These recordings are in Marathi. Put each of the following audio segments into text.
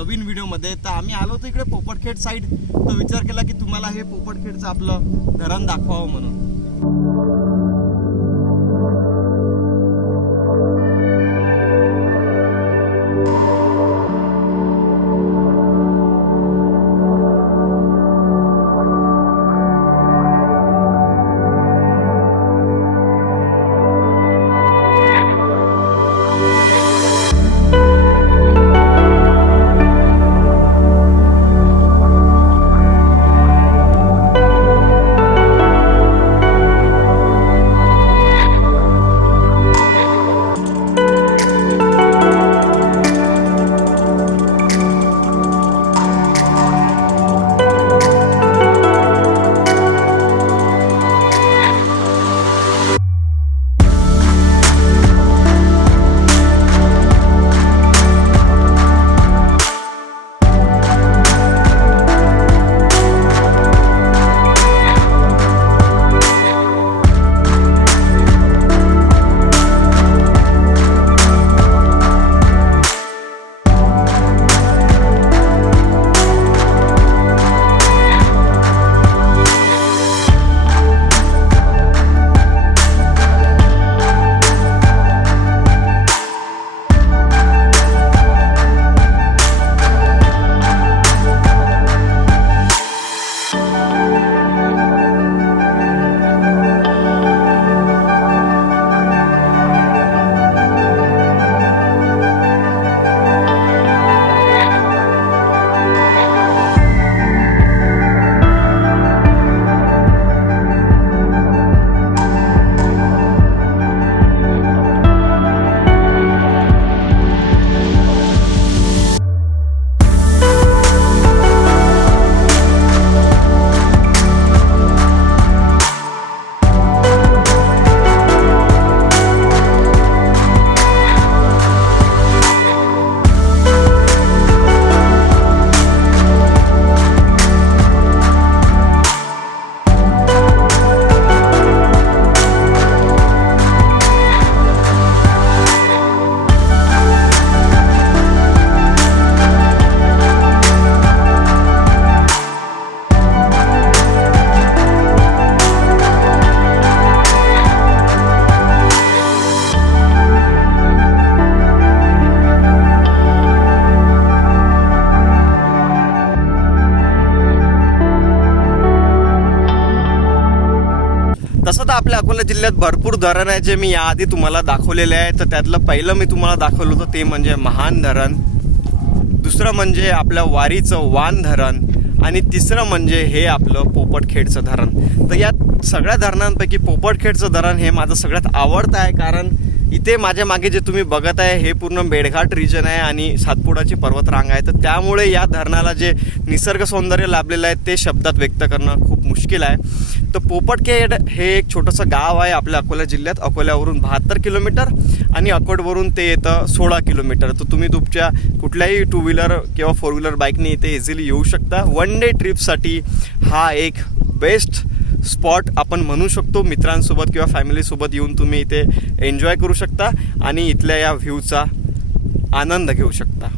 नवीन व्हिडिओमध्ये। तर आम्ही आलो होतो इकडे पोपटखेड साईड, तर विचार केला की तुम्हाला हे पोपटखेडचं आपलं धरण दाखवावं म्हणून। तसं तर आपल्या अकोला जिल्ह्यात भरपूर धरण आहे जे मी याआधी तुम्हाला दाखवलेले आहे। तर त्यातलं पहिलं मी तुम्हाला दाखवलं होतं ते म्हणजे महान धरण, दुसरं म्हणजे आपल्या वारीचं वान धरण आणि तिसरं म्हणजे हे आपलं पोपटखेडचं धरण। तर या सगळ्या धरणांपैकी पोपटखेडचं धरण हे माझं सगळ्यात आवडतं आहे, कारण इथे माझ्या मागे जे तुम्ही बघत आहे हे पूर्ण मेळघाट रिजन आहे आणि सातपुडाची पर्वतरांग आहे। तर त्यामुळे या धरणाला जे निसर्ग सौंदर्य लाभलेलं आहे ते शब्दात व्यक्त करणं खूप मुश्किल आहे। तर पोपटखेड हे एक छोटंसं गाव आहे आपल्या अकोला जिल्ह्यात। अकोल्यावरून 72 किलोमीटर आणि अकोटवरून ते येतं 16 किलोमीटर। तर तुम्ही तुमच्या कुठल्याही टू व्हीलर किंवा फोर व्हीलर बाईकने इथे इझिली येऊ शकता। वन डे ट्रिपसाठी हा एक बेस्ट स्पॉट आपण म्हणू शकतो। मित्रांसोबत किंवा फॅमिलीसोबत येऊन तुम्ही इथे एन्जॉय करू शकता आणि इथल्या या व्ह्यूचा आनंद घेऊ शकता।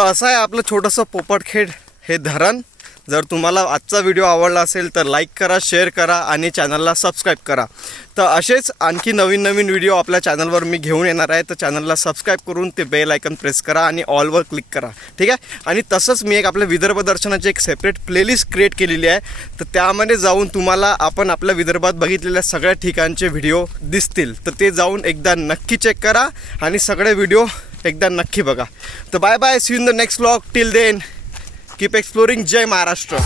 तर असं आहे आपलं छोटंसं पोपटखेड हे धरण. जर तुम्हाला आजचा व्हिडिओ आवडला असेल तर लाईक करा, शेअर करा आणि चॅनलला सबस्क्राईब करा. तर असेच आणखी नवीन नवीन व्हिडिओ आपल्या चॅनलवर मी घेऊन येणार आहे. तर चॅनलला सबस्क्राईब करून ते बेल आयकन प्रेस करा आणि ऑलवर क्लिक करा, ठीक आहे. आणि तसंच मी एक आपल्या विदर्भ दर्शनाची एक सेपरेट प्लेलिस्ट क्रिएट केलेली आहे. तर त्यामध्ये जाऊन तुम्हाला आपण आपल्या विदर्भात बघितलेल्या सगळ्या ठिकाणचे व्हिडिओ दिसतील. तर ते जाऊन एकदा नक्की चेक करा आणि सगळे व्हिडिओ एकदा नक्की बघा. तर bye bye, see you in the next vlog. Till then keep exploring. जय महाराष्ट्र.